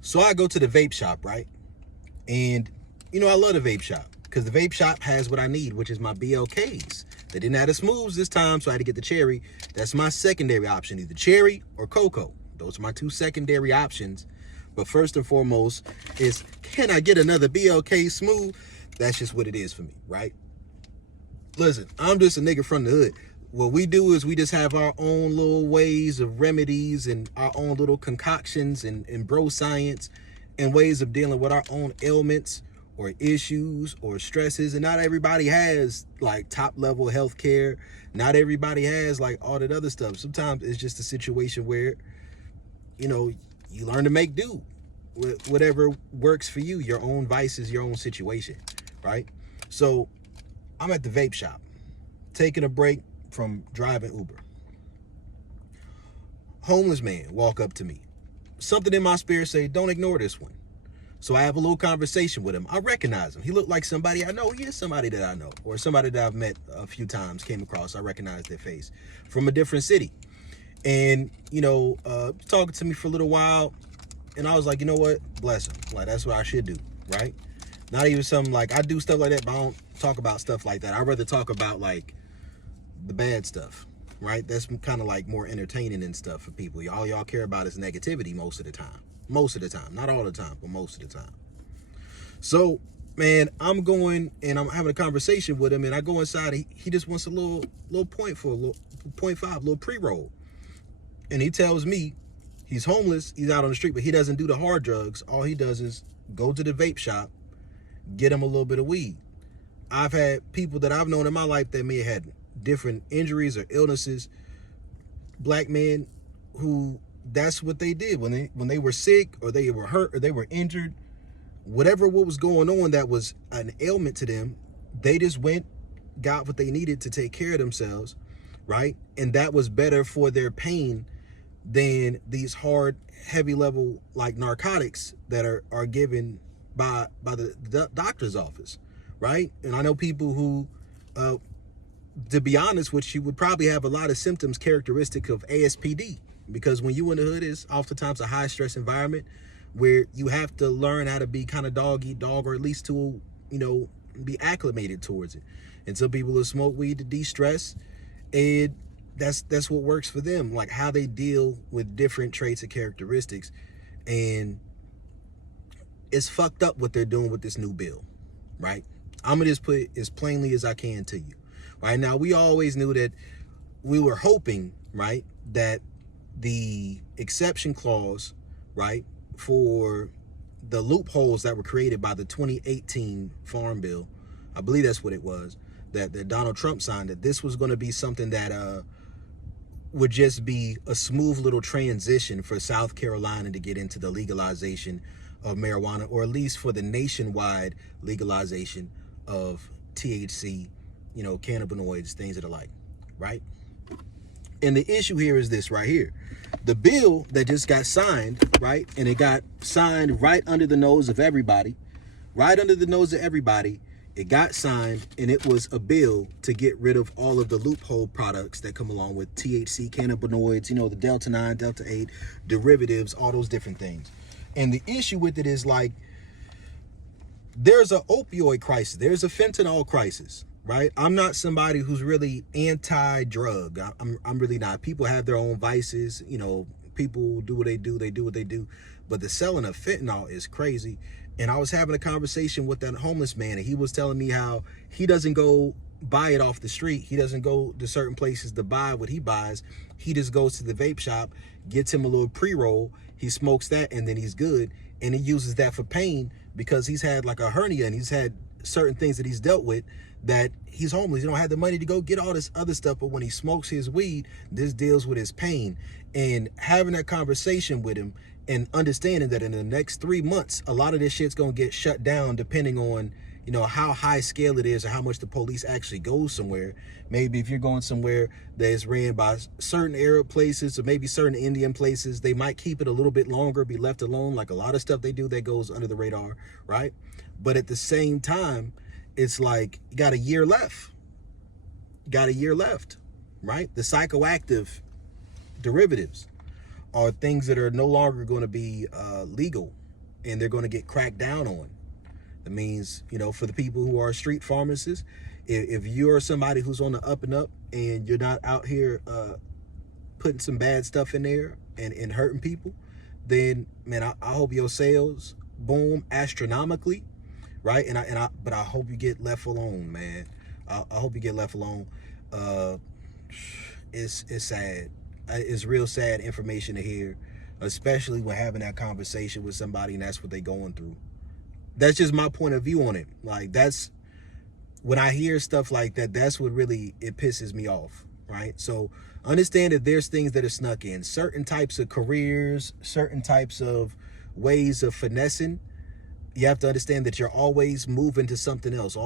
So I go to the vape shop, right? And, I love the vape shop because the vape shop has what I need, which is my BLKs. They didn't have the smooths this time, so I had to get the cherry. That's my secondary option, either cherry or cocoa. Those are my two secondary options. But first and foremost is, can I get another BLK smooth? That's just what it is for me, right? Listen, I'm just a nigga from the hood. What we do is we just have our own little ways of remedies and our own little concoctions and bro science and ways of dealing with our own ailments or issues or stresses. And not everybody has like top level health care. Not everybody has like all that other stuff. Sometimes it's just a situation where, you learn to make do with whatever works for you, your own vices, your own situation, right? So I'm at the vape shop, taking a break from driving Uber. Homeless man walk up to me. Something in my spirit say, don't ignore this one. So I have a little conversation with him. I recognize him. He looked like somebody I know. He is somebody that I know, or somebody that I've met a few times, came across. I recognize their face from a different city. And, talking to me for a little while. And I was like, you know what? Bless him. Like, that's what I should do, right? Not even something like, I do stuff like that, but I don't talk about stuff like that. I'd rather talk about like the bad stuff, right? That's kind of like more entertaining and stuff for people. All y'all care about is negativity most of the time. Most of the time. Not all the time, but most of the time. So, man, I'm going and I'm having a conversation with him, and I go inside. He just wants a little point for a little 0.5, little pre-roll. And he tells me he's homeless, he's out on the street, but he doesn't do the hard drugs. All he does is go to the vape shop, get him a little bit of weed. I've had people that I've known in my life that may have had different injuries or illnesses, black men who that's what they did when they were sick or they were hurt or they were injured, whatever what was going on that was an ailment to them, they just went, got what they needed to take care of themselves, right? And that was better for their pain than these hard, heavy level like narcotics that are given by the doctor's office, right? And I know people who, to be honest with you, would probably have a lot of symptoms characteristic of ASPD, because when you in the hood, it's oftentimes a high stress environment where you have to learn how to be kind of dog eat dog, or at least to, be acclimated towards it. And some people will smoke weed to de-stress, and that's what works for them, like how they deal with different traits and characteristics. And it's fucked up what they're doing with this new bill, right? I'm gonna just put it as plainly as I can to you. Right now, we always knew that we were hoping, right, that the exception clause, right, for the loopholes that were created by the 2018 Farm Bill, I believe that's what it was, that Donald Trump signed, that this was going to be something that would just be a smooth little transition for South Carolina to get into the legalization of marijuana, or at least for the nationwide legalization of THC, cannabinoids, things of the like, right? And the issue here is this right here. The bill that just got signed, right? And it got signed right under the nose of everybody, It got signed, and it was a bill to get rid of all of the loophole products that come along with THC, cannabinoids, the Delta 9, Delta 8, derivatives, all those different things. And the issue with it is like, there's an opioid crisis. There's a fentanyl crisis, right? I'm not somebody who's really anti-drug. I'm really not. People have their own vices. People do what they do. They do what they do. But the selling of fentanyl is crazy. And I was having a conversation with that homeless man, and he was telling me how he doesn't go buy it off the street. He doesn't go to certain places to buy what he buys. He just goes to the vape shop, gets him a little pre-roll. He smokes that, and then he's good. And he uses that for pain because he's had like a hernia, and he's had certain things that he's dealt with, that he's homeless. He don't have the money to go get all this other stuff. But when he smokes his weed, this deals with his pain. And having that conversation with him and understanding that in the next 3 months, a lot of this shit's going to get shut down depending on, how high scale it is or how much the police actually goes somewhere. Maybe if you're going somewhere that is ran by certain Arab places or maybe certain Indian places, they might keep it a little bit longer, be left alone, like a lot of stuff they do that goes under the radar, right? But at the same time, it's like, you got a year left. Right? The psychoactive derivatives are things that are no longer going to be legal, and they're going to get cracked down on. That means, you know, for the people who are street pharmacists, if you're somebody who's on the up and up and you're not out here putting some bad stuff in there and hurting people, then man, I hope your sales boom astronomically, right? But I hope you get left alone, man. I hope you get left alone. It's sad. It's real sad information to hear, especially when having that conversation with somebody and that's what they're going through. That's just my point of view on it. Like, that's when I hear stuff like that, that's what really, it pisses me off, right? So understand that there's things that are snuck in. Certain types of careers, certain types of ways of finessing, you have to understand that you're always moving to something else,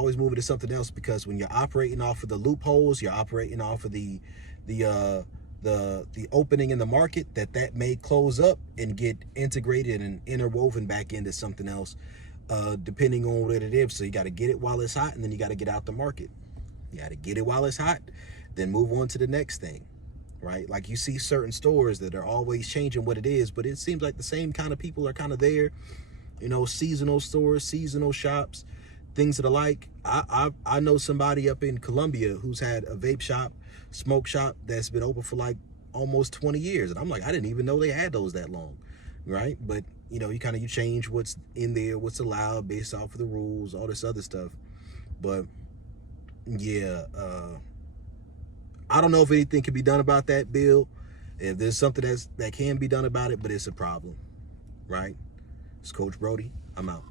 because when you're operating off of the loopholes, you're operating off of the opening in the market, that may close up and get integrated and interwoven back into something else, depending on what it is. So you got to get it while it's hot, and then you got to get out the market. You got to get it while it's hot, then move on to the next thing, right? Like, you see certain stores that are always changing what it is, but it seems like the same kind of people are kind of there. You know, seasonal stores, seasonal shops, things that are like. I know somebody up in Colombia who's had a vape shop, smoke shop that's been open for like almost 20 years. And I'm like, I didn't even know they had those that long, right? But, you know, you change what's in there, what's allowed based off of the rules, all this other stuff. But, yeah, I don't know if anything can be done about that, Bill. If there's something that can be done about it, but it's a problem, right? It's Coach Brody. I'm out.